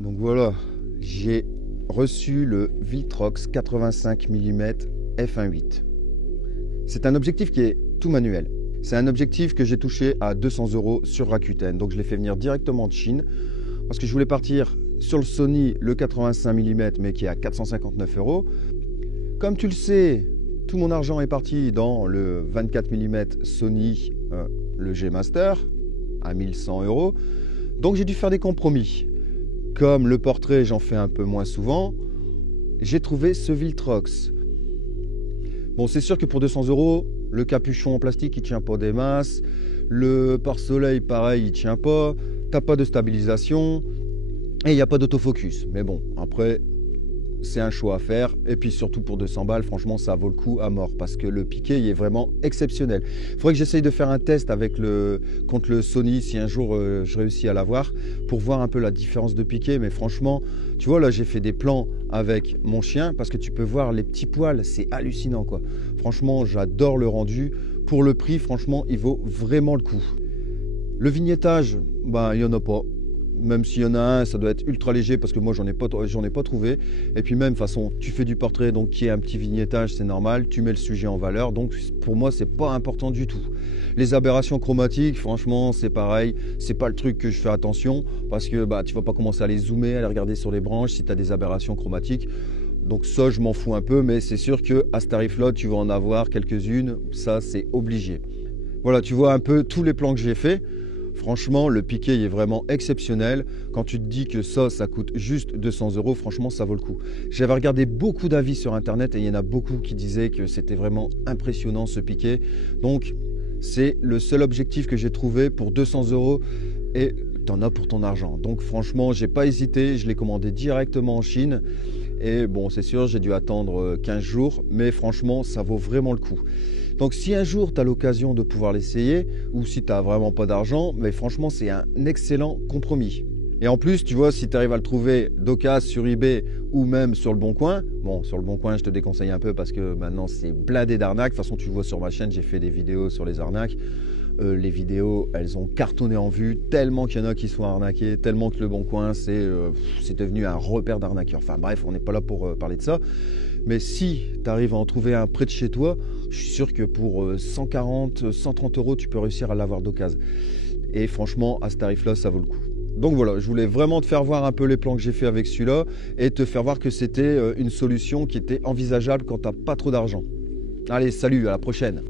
Donc voilà, j'ai reçu le Viltrox 85 mm f1.8. C'est un objectif qui est tout manuel. C'est un objectif que j'ai touché à 200 € sur Rakuten. Donc je l'ai fait venir directement de Chine parce que je voulais partir sur le Sony, le 85 mm, mais qui est à 459 €. Comme tu le sais, tout mon argent est parti dans le 24 mm Sony, le G Master, à 1100 €. Donc j'ai dû faire des compromis. Comme le portrait, j'en fais un peu moins souvent, j'ai trouvé ce Viltrox. Bon, c'est sûr que pour 200 €, le capuchon en plastique, il tient pas des masses. Le pare-soleil, pareil, il tient pas. T'as pas de stabilisation. Et il n'y a pas d'autofocus. Mais bon, après, c'est un choix à faire. Et puis surtout pour 200 balles, franchement, ça vaut le coup à mort. Parce que le piqué, il est vraiment exceptionnel. Il faudrait que j'essaye de faire un test contre le Sony, si un jour je réussis à l'avoir, pour voir un peu la différence de piqué. Mais franchement, tu vois, là, j'ai fait des plans avec mon chien, parce que tu peux voir les petits poils, c'est hallucinant, quoi. Franchement, j'adore le rendu. Pour le prix, franchement, il vaut vraiment le coup. Le vignettage, ben, il n'y en a pas. Même s'il y en a un, ça doit être ultra léger parce que moi j'en ai pas trouvé. Et puis même, de toute façon, tu fais du portrait, donc qui est un petit vignettage, c'est normal. Tu mets le sujet en valeur, donc pour moi c'est pas important du tout. Les aberrations chromatiques, franchement, c'est pareil. C'est pas le truc que je fais attention parce que bah tu vas pas commencer à les zoomer, à les regarder sur les branches si tu as des aberrations chromatiques. Donc ça, je m'en fous un peu, mais c'est sûr que à ce tarif-là, tu vas en avoir quelques-unes. Ça, c'est obligé. Voilà, tu vois un peu tous les plans que j'ai faits. Franchement, le piqué est vraiment exceptionnel. Quand tu te dis que ça coûte juste 200 €, franchement, ça vaut le coup. J'avais regardé beaucoup d'avis sur Internet et il y en a beaucoup qui disaient que c'était vraiment impressionnant ce piqué. Donc, c'est le seul objectif que j'ai trouvé pour 200 € et tu en as pour ton argent. Donc, franchement, j'ai pas hésité. Je l'ai commandé directement en Chine. Et bon, c'est sûr, j'ai dû attendre 15 jours, mais franchement, ça vaut vraiment le coup. Donc si un jour tu as l'occasion de pouvoir l'essayer, ou si tu n'as vraiment pas d'argent, mais franchement c'est un excellent compromis. Et en plus, tu vois, si tu arrives à le trouver d'occasion sur eBay ou même sur le Bon Coin, bon, sur le Bon Coin je te déconseille un peu parce que maintenant c'est blindé d'arnaques. De toute façon, tu le vois sur ma chaîne, j'ai fait des vidéos sur les arnaques. Les vidéos, elles ont cartonné en vue, tellement qu'il y en a qui sont arnaqués, tellement que le Bon Coin, c'est devenu un repère d'arnaqueurs. Enfin bref, on n'est pas là pour parler de ça. Mais si tu arrives à en trouver un près de chez toi, je suis sûr que pour 140, 130 €, tu peux réussir à l'avoir d'occasion. Et franchement, à ce tarif-là, ça vaut le coup. Donc voilà, je voulais vraiment te faire voir un peu les plans que j'ai fait avec celui-là et te faire voir que c'était une solution qui était envisageable quand tu n'as pas trop d'argent. Allez, salut, à la prochaine!